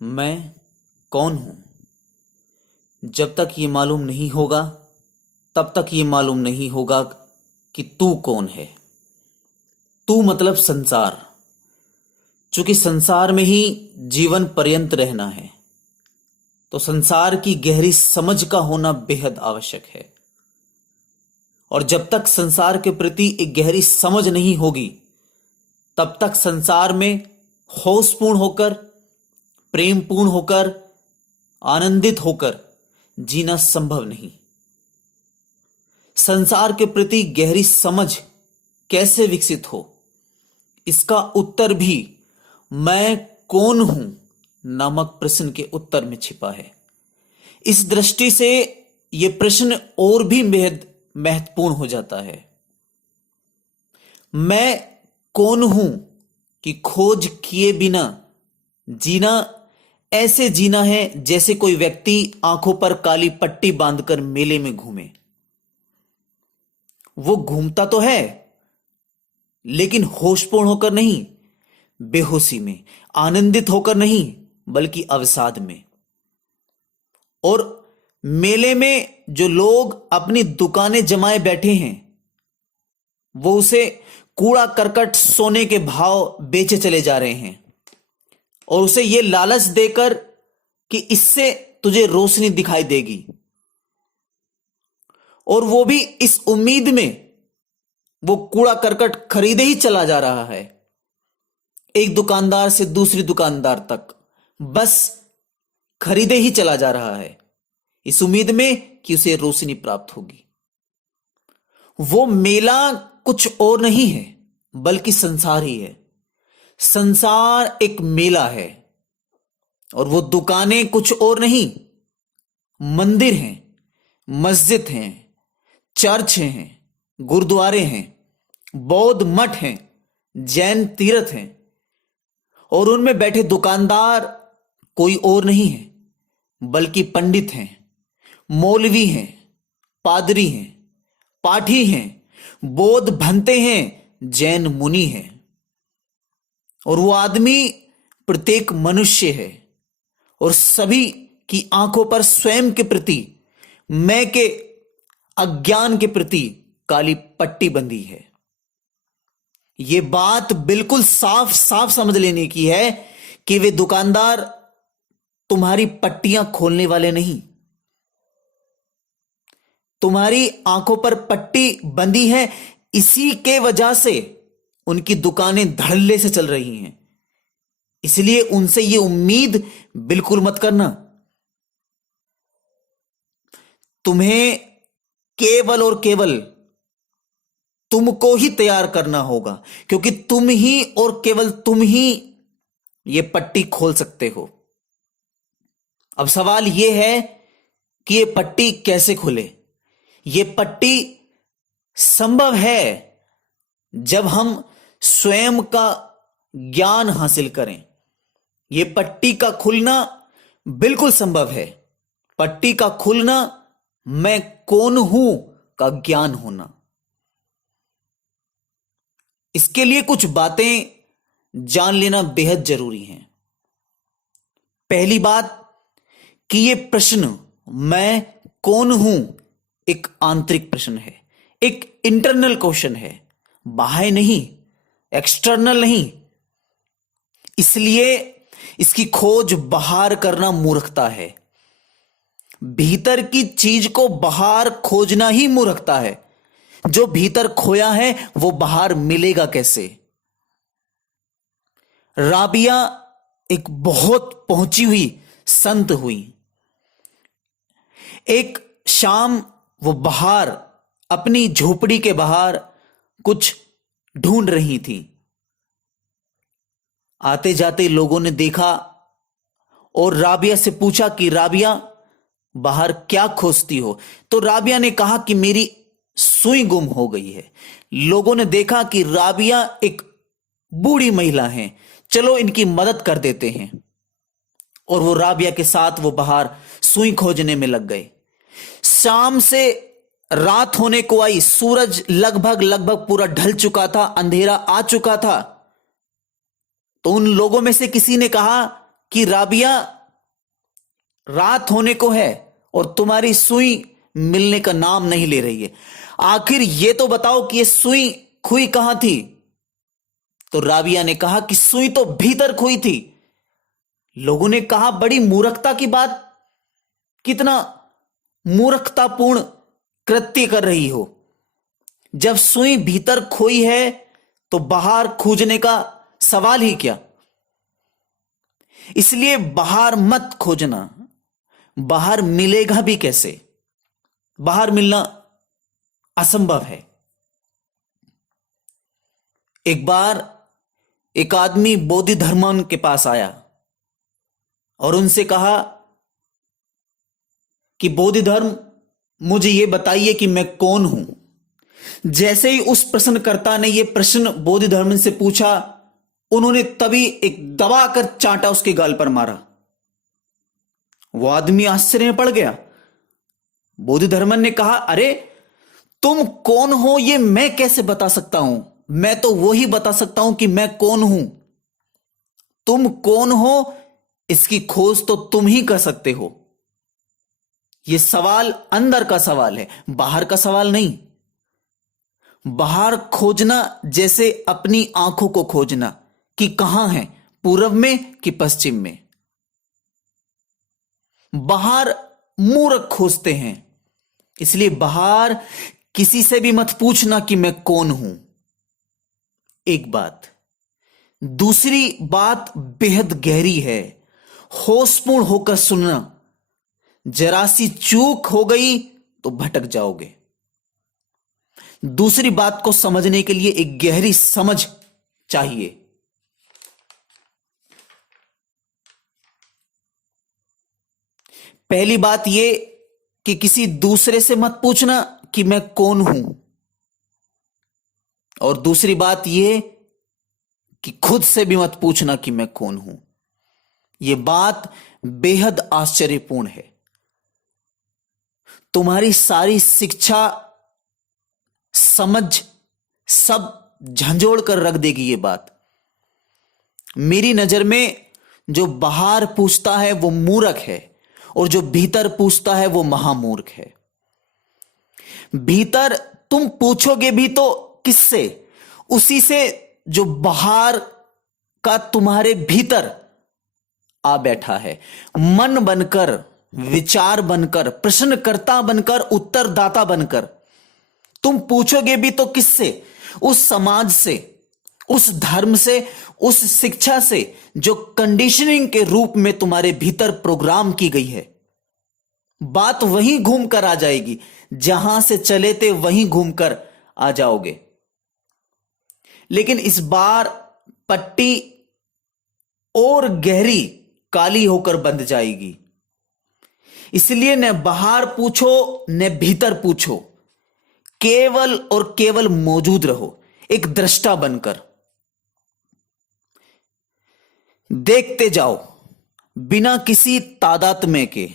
मैं कौन हूं? जब तक ये मालूम नहीं होगा तब तक ये मालूम नहीं होगा कि तू कौन है। तू मतलब संसार। चूंकि संसार में ही जीवन पर्यंत रहना है तो संसार की गहरी समझ का होना बेहद आवश्यक है। और जब तक संसार के प्रति एक गहरी समझ नहीं होगी तब तक संसार में होशपूर्ण होकर, प्रेमपूर्ण होकर, आनंदित होकर जीना संभव नहीं। संसार के प्रति गहरी समझ कैसे विकसित हो, इसका उत्तर भी मैं कौन हूं नामक प्रश्न के उत्तर में छिपा है। इस दृष्टि से यह प्रश्न और भी बेहद महत्वपूर्ण हो जाता है। मैं कौन हूं कि खोज किए बिना जीना ऐसे जीना है जैसे कोई व्यक्ति आंखों पर काली पट्टी बांधकर मेले में घूमे। वो घूमता तो है लेकिन होशपूर्ण होकर नहीं, बेहोशी में, आनंदित होकर नहीं बल्कि अवसाद में। और मेले में जो लोग अपनी दुकानें जमाए बैठे हैं वो उसे कूड़ा करकट सोने के भाव बेचे चले जा रहे हैं और उसे यह लालच देकर कि इससे तुझे रोशनी दिखाई देगी, और वो भी इस उम्मीद में वो कूड़ा करकट खरीदे ही चला जा रहा है, एक दुकानदार से दूसरी दुकानदार तक बस खरीदे ही चला जा रहा है इस उम्मीद में कि उसे रोशनी प्राप्त होगी। वो मेला कुछ और नहीं है बल्कि संसार ही है। संसार एक मेला है और वो दुकानें कुछ और नहीं, मंदिर हैं, मस्जिद हैं, चर्च हैं, गुरुद्वारे हैं, बौद्ध मठ हैं, जैन तीर्थ हैं, और उनमें बैठे दुकानदार कोई और नहीं है बल्कि पंडित हैं, मौलवी हैं, पादरी हैं, पाठी हैं, बौद्ध भंते हैं, जैन मुनि हैं। और वो आदमी प्रत्येक मनुष्य है और सभी की आंखों पर स्वयं के प्रति, मैं के अज्ञान के प्रति काली पट्टी बंधी है। यह बात बिल्कुल साफ साफ समझ लेने की है कि वे दुकानदार तुम्हारी पट्टियां खोलने वाले नहीं। तुम्हारी आंखों पर पट्टी बंधी है, इसी के वजह से उनकी दुकानें धड़ल्ले से चल रही हैं। इसलिए उनसे यह उम्मीद बिल्कुल मत करना। तुम्हें केवल और केवल तुमको ही तैयार करना होगा, क्योंकि तुम ही और केवल तुम ही यह पट्टी खोल सकते हो। अब सवाल यह है कि यह पट्टी कैसे खुले। यह पट्टी संभव है जब हम स्वयं का ज्ञान हासिल करें। यह पट्टी का खुलना बिल्कुल संभव है। पट्टी का खुलना मैं कौन हूं का ज्ञान होना। इसके लिए कुछ बातें जान लेना बेहद जरूरी है। पहली बात कि यह प्रश्न मैं कौन हूं एक आंतरिक प्रश्न है, एक इंटरनल क्वेश्चन है, बाह्य नहीं, एक्सटर्नल नहीं। इसलिए इसकी खोज बाहर करना मूर्खता है। भीतर की चीज को बाहर खोजना ही मूर्खता है। जो भीतर खोया है वो बाहर मिलेगा कैसे। राबिया एक बहुत पहुंची हुई संत हुई। एक शाम वो बाहर अपनी झोपड़ी के बाहर कुछ ढूंढ रही थी। आते जाते लोगों ने देखा और राबिया से पूछा कि राबिया बाहर क्या खोजती हो। तो राबिया ने कहा कि मेरी सुई गुम हो गई है। लोगों ने देखा कि राबिया एक बूढ़ी महिला है, चलो इनकी मदद कर देते हैं। और वो राबिया के साथ वो बाहर सुई खोजने में लग गए। शाम से रात होने को आई, सूरज लगभग पूरा ढल चुका था, अंधेरा आ चुका था। तो उन लोगों में से किसी ने कहा कि राबिया रात होने को है और तुम्हारी सुई मिलने का नाम नहीं ले रही है। आखिर ये तो बताओ कि ये सुई खुई कहां थी? तो राबिया ने कहा कि सुई तो भीतर खुई थी। लोगों ने कहा, बड़ी मूर्खता की बात, कितना मूर्खतापूर्ण कृत्य कर रही हो। जब सुई भीतर खोई है तो बाहर खोजने का सवाल ही क्या। इसलिए बाहर मत खोजना, बाहर मिलेगा भी कैसे? बाहर मिलना असंभव है। एक बार एक आदमी बोधि धर्मन के पास आया और उनसे कहा कि बोधि धर्म, मुझे यह बताइए कि मैं कौन हूं। जैसे ही उस प्रश्नकर्ता ने यह प्रश्न बोधि धर्म से पूछा, उन्होंने तभी एक दबा कर चांटा उसके गाल पर मारा। वो आदमी आश्चर्य में पड़ गया। बोधि धर्मन ने कहा, अरे तुम कौन हो यह मैं कैसे बता सकता हूं? मैं तो वही बता सकता हूं कि मैं कौन हूं। तुम कौन हो इसकी खोज तो तुम ही कर सकते हो। यह सवाल अंदर का सवाल है, बाहर का सवाल नहीं। बाहर खोजना जैसे अपनी आंखों को खोजना कि कहां है, पूरब में कि पश्चिम में। बाहर मूर्ख खोजते हैं। इसलिए बाहर किसी से भी मत पूछना कि मैं कौन हूं। एक बात। दूसरी बात बेहद गहरी है, होशपूर्ण होकर सुनना। जरा सी चूक हो गई तो भटक जाओगे। दूसरी बात को समझने के लिए एक गहरी समझ चाहिए। पहली बात यह कि किसी दूसरे से मत पूछना कि मैं कौन हूं, और दूसरी बात यह कि खुद से भी मत पूछना कि मैं कौन हूं। यह बात बेहद आश्चर्यपूर्ण है। तुम्हारी सारी शिक्षा, समझ सब झंझोड़ कर रख देगी यह बात। मेरी नजर में जो बाहर पूछता है वो मूर्ख है, और जो भीतर पूछता है वो महामूर्ख है। भीतर तुम पूछोगे भी तो किससे? उसी से जो बाहर का तुम्हारे भीतर आ बैठा है, मन बनकर, विचार बनकर, प्रश्नकर्ता बनकर, उत्तरदाता बनकर। तुम पूछोगे भी तो किससे? उस समाज से, उस धर्म से, उस शिक्षा से जो कंडीशनिंग के रूप में तुम्हारे भीतर प्रोग्राम की गई है। बात वहीं घूमकर आ जाएगी, जहां से चले थे वहीं घूमकर आ जाओगे। लेकिन इस बार पट्टी और गहरी काली होकर बंध जाएगी। इसलिए न बाहर पूछो न भीतर पूछो, केवल और केवल मौजूद रहो, एक दृष्टा बनकर। देखते जाओ बिना किसी तादात्म्य के,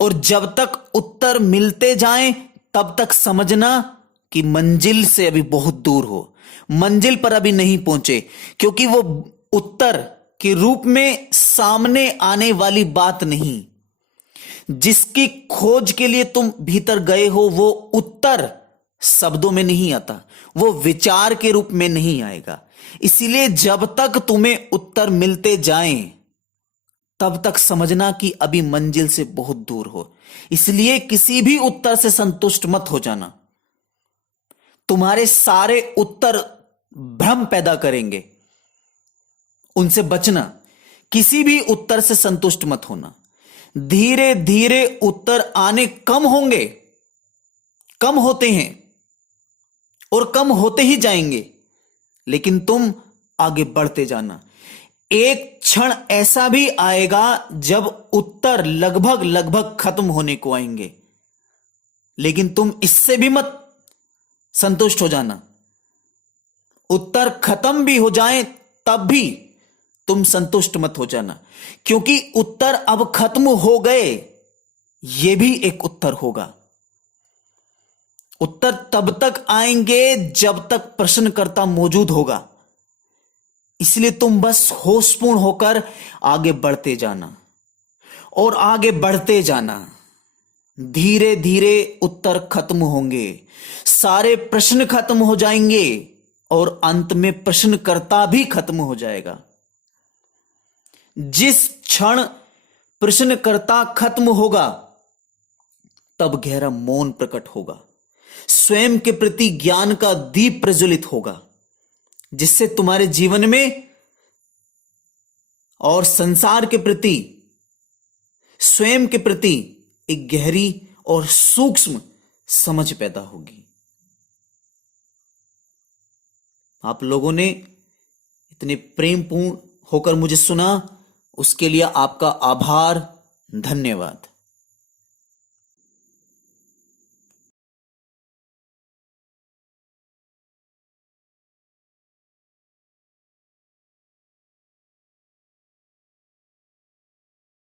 और जब तक उत्तर मिलते जाएं तब तक समझना कि मंजिल से अभी बहुत दूर हो, मंजिल पर अभी नहीं पहुंचे। क्योंकि वो उत्तर के रूप में सामने आने वाली बात नहीं। जिसकी खोज के लिए तुम भीतर गए हो वो उत्तर शब्दों में नहीं आता, वो विचार के रूप में नहीं आएगा। इसीलिए जब तक तुम्हें उत्तर मिलते जाएं तब तक समझना कि अभी मंजिल से बहुत दूर हो। इसलिए किसी भी उत्तर से संतुष्ट मत हो जाना। तुम्हारे सारे उत्तर भ्रम पैदा करेंगे, उनसे बचना। किसी भी उत्तर से संतुष्ट मत होना। धीरे धीरे उत्तर आने कम होंगे, कम होते हैं और कम होते ही जाएंगे, लेकिन तुम आगे बढ़ते जाना। एक क्षण ऐसा भी आएगा जब उत्तर लगभग लगभग खत्म होने को आएंगे, लेकिन तुम इससे भी मत संतुष्ट हो जाना। उत्तर खत्म भी हो जाएं तब भी तुम संतुष्ट मत हो जाना, क्योंकि उत्तर अब खत्म हो गए, यह भी एक उत्तर होगा। उत्तर तब तक आएंगे जब तक प्रश्नकर्ता मौजूद होगा। इसलिए तुम बस होशपूर्ण होकर आगे बढ़ते जाना और आगे बढ़ते जाना। धीरे धीरे उत्तर खत्म होंगे, सारे प्रश्न खत्म हो जाएंगे और अंत में प्रश्नकर्ता भी खत्म हो जाएगा। जिस क्षण प्रश्नकर्ता खत्म होगा तब गहरा मौन प्रकट होगा, स्वयं के प्रति ज्ञान का दीप प्रज्वलित होगा, जिससे तुम्हारे जीवन में और संसार के प्रति, स्वयं के प्रति एक गहरी और सूक्ष्म समझ पैदा होगी। आप लोगों ने इतने प्रेमपूर्ण होकर मुझे सुना, उसके लिए आपका आभार, धन्यवाद।